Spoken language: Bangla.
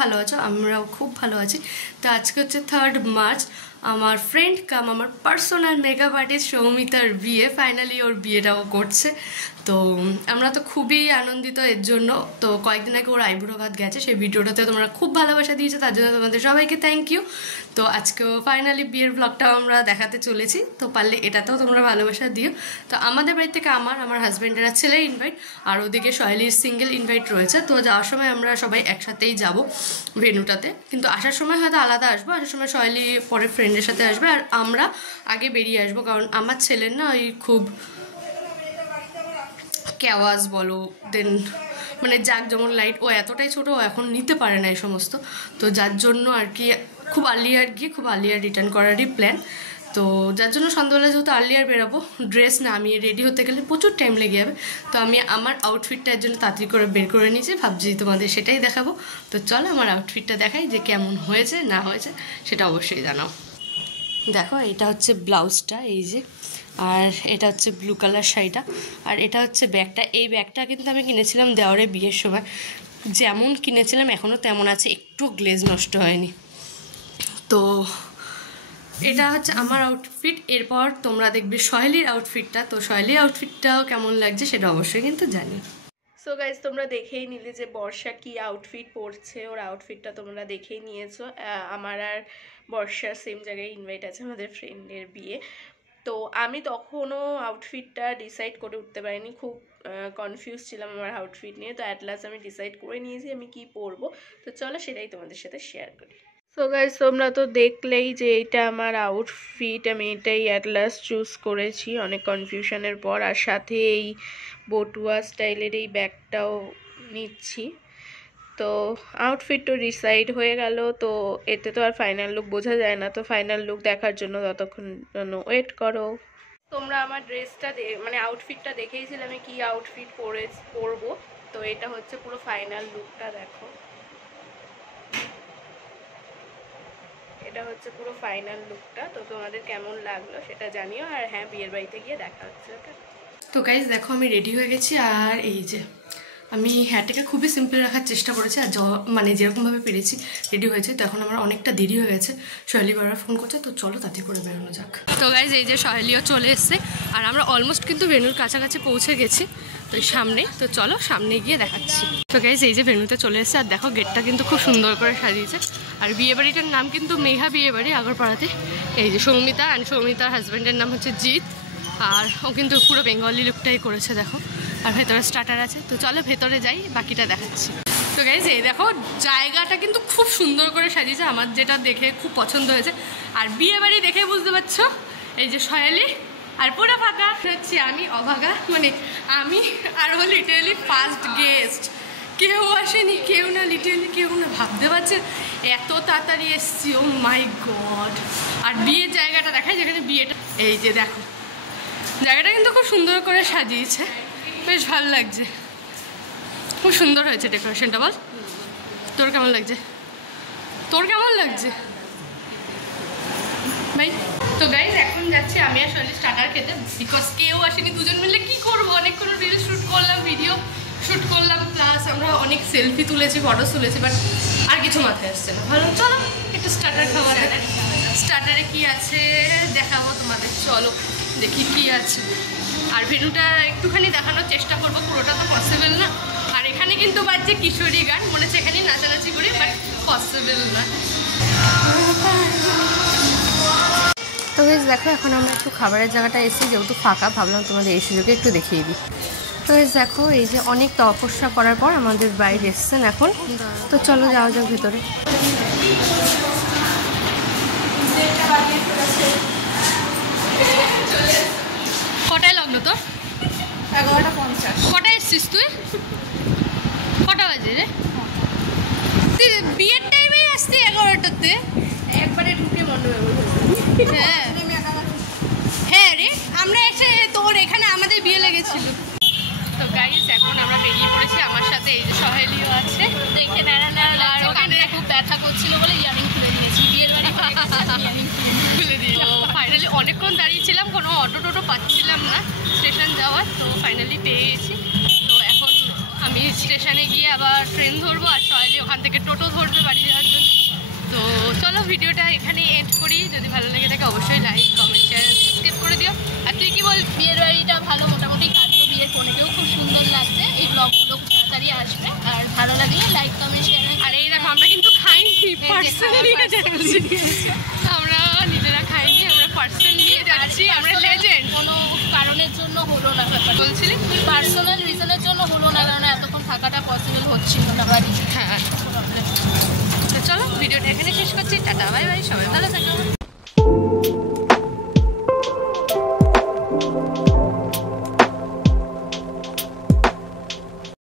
ভালো আছো, আমরাও খুব ভালো আছি। তো আজকে হচ্ছে 3rd মার্চ, আমার ফ্রেন্ড কাম আমার পার্সোনাল মেকআপ আর্টিস্ট সৌমিতার বিয়ে। ফাইনালি ওর বিয়েটাও করছে, তো আমরা তো খুবই আনন্দিত এর জন্য। তো কয়েকদিন আগে ওর আইবুড়ো ভাত গেছে, সেই ভিডিওটাতে তোমরা খুব ভালোবাসা দিয়েছো, তার জন্য তোমাদের সবাইকে থ্যাংক ইউ। তো আজকেও ফাইনালি বিয়ের ব্লগটাও আমরা দেখাতে চলেছি, তো পারলে এটাতেও তোমরা ভালোবাসা দিও। তো আমাদের বাড়ি থেকে আমার হাজব্যান্ডের ছেলের ইনভাইট, আর ওদিকে শৈলীর সিঙ্গেল ইনভাইট রয়েছে। তো যাওয়ার সময় আমরা সবাই একসাথেই যাব ভেন্যুটাতে, কিন্তু আসার সময় হয়তো আলাদা আসবো। আসার সময় শৈলী পরে ফ্রেন্ডের সাথে আসবে, আর আমরা আগে বেরিয়ে আসবো, কারণ আমার ছেলের না ওই খুব ক্যাওয়াজ বলো, দেন মানে জাক যেমন লাইট, ও এতটাই ছোটো, ও এখন নিতে পারে না এই সমস্ত। তো যার জন্য আর কি খুব আর্লিয়ার গিয়ে খুব আর্লিয়ার রিটার্ন করারই প্ল্যান। তো যার জন্য সন্ধ্যাবেলা যেহেতু আর্লিয়ার বেরোবো, ড্রেস না আমি রেডি হতে গেলে প্রচুর টাইম লেগে যাবে। তো আমি আমার আউটফিটটা এর জন্য তাড়াতাড়ি করে বের করে নিয়েছি, ভাবছি তোমাদের সেটাই দেখাবো। তো চলো আমার আউটফিটটা দেখাই যে কেমন হয়েছে না হয়েছে, সেটা অবশ্যই জানাও। দেখো এটা হচ্ছে ব্লাউজটা, এই যে, আর এটা হচ্ছে ব্লু কালার শাড়িটা, আর এটা হচ্ছে ব্যাগটা। এই ব্যাগটা কিন্তু আমি কিনেছিলাম দেওয়ারে বিয়ের সময়, যেমন কিনেছিলাম এখনও তেমন আছে, একটু গ্লেজ নষ্ট হয়নি। তো এটা হচ্ছে আমার আউটফিট। এরপর তোমরা দেখবে শৈলীর আউটফিটটা। তো শৈলীর আউটফিটটাও কেমন লাগছে সেটা অবশ্যই কিন্তু জানি। সো গাইজ, তোমরা দেখেই নিলে যে বর্ষা কি আউটফিট পরছে, ওর আউটফিটটা তোমরা দেখেই নিয়েছো। আমার আর বর্ষার সেম জায়গায় ইনভাইট আছে আমাদের ফ্রেন্ডের বিয়ে। তো আমি তখনও আউটফিটটা ডিসাইড করে উঠতে পারিনি, খুব কনফিউজ ছিলাম আমার আউটফিট নিয়ে। তো অ্যাট লাস্ট আমি ডিসাইড করে নিয়েছি আমি কি পরবো। তো চলো সেটাই তোমাদের সাথে শেয়ার করি। সো গাইস, তোমরা তো দেখলেই যে এইটা আমার আউটফিট, আমি এটাই অ্যাট লাস্ট চুজ করেছি অনেক কনফিউশনের পর। আর সাথে এই বটুয়া স্টাইলের এই ব্যাগটাও নিচ্ছি। তো আউটফিট তো ডিসাইড হয়ে গেল, তো এতে তো আর ফাইনাল লুক বোঝা যায় না। তো ফাইনাল লুক দেখার জন্য ততক্ষণ জন্য ওয়েট করো। তোমরা আমার ড্রেসটা মানে আউটফিটটা দেখেইছিলে আমি কি আউটফিট পরবো। তো এটা হচ্ছে পুরো ফাইনাল লুকটা, দেখো এটা হচ্ছে পুরো ফাইনাল লুকটা। তো তোমাদের কেমন লাগলো সেটা জানিও, আর হ্যাঁ, বিয়ের বাড়িতে গিয়ে দেখা হচ্ছে। ওকে, তো গাইজ দেখো আমি রেডি হয়ে গেছি, আর এই যে আমি হেয়ারটাকে খুবই সিম্পল রাখার চেষ্টা করেছি, আর মানে যেরকমভাবে পেরেছি রেডি হয়েছে। তো এখন আমার অনেকটা দেরি হয়ে গেছে, শৈলী বারবার ফোন করছে, তো চলো তাতে করে বেরোনো যাক। তো গাইজ এই যে শৈলীও চলে এসছে, আর আমরা অলমোস্ট কিন্তু ভেন্যুর কাছাকাছি পৌঁছে গেছি। তো এই সামনে, তো চলো সামনে গিয়ে দেখাচ্ছি। তো গাইজ এই যে ভেন্যুতে চলে এসছে, আর দেখো গেটটা কিন্তু খুব সুন্দর করে সাজিয়েছে। আর বিয়েবাড়িটার নাম কিন্তু মেঘা বিয়েবাড়ি, আগরপাড়াতে। এই যে সৌমিতা, অ্যান্ড সৌমিতার হাজব্যান্ডের নাম হচ্ছে জিৎ, আর ও কিন্তু পুরো বেঙ্গলি লুকটাই করেছে দেখো। আর ভেতরে স্টার্টার আছে, তো চলো ভেতরে যাই, বাকিটা দেখাচ্ছি। তো গাইজ এই দেখো জায়গাটা কিন্তু খুব সুন্দর করে সাজিয়েছে, আমার যেটা দেখে খুব পছন্দ হয়েছে। আর বিয়ে বাড়ি দেখে বুঝতে পারছো, এই যে শৈলী, আর পুরো ফাঁকা হচ্ছে আমি অভাগা, মানে আমি আর ও লিটারেলি ফার্স্ট গেস্ট। কেউ আসেনি, কেউ না, লিটারেলি কেউ না। ভাবতে পারছেন এত তাড়াতাড়ি এসছি, ও মাই গড। আর বিয়ের জায়গাটা দেখায়, যেখানে বিয়েটা, এই যে দেখো জায়গাটা কিন্তু খুব সুন্দর করে সাজিয়েছে, বেশ ভালো লাগছে, খুব সুন্দর হয়েছে ডেকোরেশনটা। বল তোর কেমন লাগছে, তোর কেমন লাগছে ভাই? তো গাইজ এখন যাচ্ছি আমি আর শৈলী স্টার্টার খেতে, বিকজ কেউ আসেনি, দুজন মিলে কি করবো, অনেকক্ষণ রিল শ্যুট করলাম, ভিডিও শ্যুট করলাম, প্লাস আমরা অনেক সেলফি তুলেছি, ফটো তুলেছি, বাট আর কিছু মাথায় আসছে না। ভালো, চলো একটু স্টার্টার খাওয়া যায়। স্টার্টারে কি আছে দেখাবো তোমাদের, চলো দেখি কি আছে। আর ভেন্যুটা একটুখানি দেখানোর চেষ্টা করবো, পুরোটা তো পসিবল না। আর এখানে কিন্তু বাজছে কিশোরী গান, মনে হচ্ছে এখানে নাচানাচি করি, বাট পসিবল না। তো বেশ দেখো এখন আমরা একটু খাবারের জায়গাটা এসেছি, যেহেতু ফাঁকা, ভাবলাম তোমাদের এই সুযোগে একটু দেখিয়ে দিই। তো বেশ দেখো এই যে অনেক তপস্যা করার পর আমাদের বাইরে এসছেন এখন। তো চলো যাওয়া যাক ভেতরে। কটায় লাগলো তোর? 11:50। কটায় এসছিস তুই? কটা বাজে রে? তুই বিয়ের টাইমেই আসছি 11টাতে, একবারে ঢুকে মণ্ডপে। হ্যাঁ হ্যাঁ রে, আমরা এসে তোর এখানে আমাদের বিয়ে লেগেছিল। তো গাইস এখন আমরা বেরিয়ে পড়েছি, আমার সাথে এই যে সহেলিও আছে। দেখে আর ওখানে খুব ব্যথা করছিল বলে ইয়ারিং খুলে নিয়েছি, বিয়ের বাড়ি খুলে দিয়ে। তো ফাইনালি অনেকক্ষণ দাঁড়িয়েছিলাম, কোনো অটো টোটো পাচ্ছিলাম না স্টেশন যাওয়ার, তো ফাইনালি পেয়ে গেছি। তো এখন আমি স্টেশনে গিয়ে আবার ট্রেন ধরবো, আর সয়ালি ওখান থেকে টোটো ধরবে বাড়ি যাওয়ার জন্য। তো চলো ভিডিওটা এখানেই এন্ড করি। যদি ভালো লেগে থাকে অবশ্যই লাইক, কমেন্ট, শেয়ার, সাবস্ক্রাইব করে দিও। আর তুই কি বল? বিয়ের বাড়িটা ভালো, মোটামুটি কাটবো, বিয়ের কোনেকেও খুব সুন্দর লাগছে। এই ব্লগগুলো খুব তাড়াতাড়ি আসবে, আর ভালো লাগলে লাইক, কমেন্ট, শেয়ার। আর এই দেখো আমরা কিন্তু খাইনি, পার্সেল নিয়ে যাচ্ছি। আমরা নিজেরা খাইনি, আমরা পার্সেল নিয়ে যাচ্ছি। আমরা লেজেন্ড। কোনো কারণের জন্য হলো না, বলছিলি পার্সোনাল রিজনের জন্য হলো না, কারণ এতক্ষণ থাকাটা পসিবল হচ্ছিল না বাড়িতে। হ্যাঁ, প্রবলেম। তো চলো ভিডিওটা এখানে শেষ করছি। টাটা, বাই বাই, সবাই ভালো থাকো।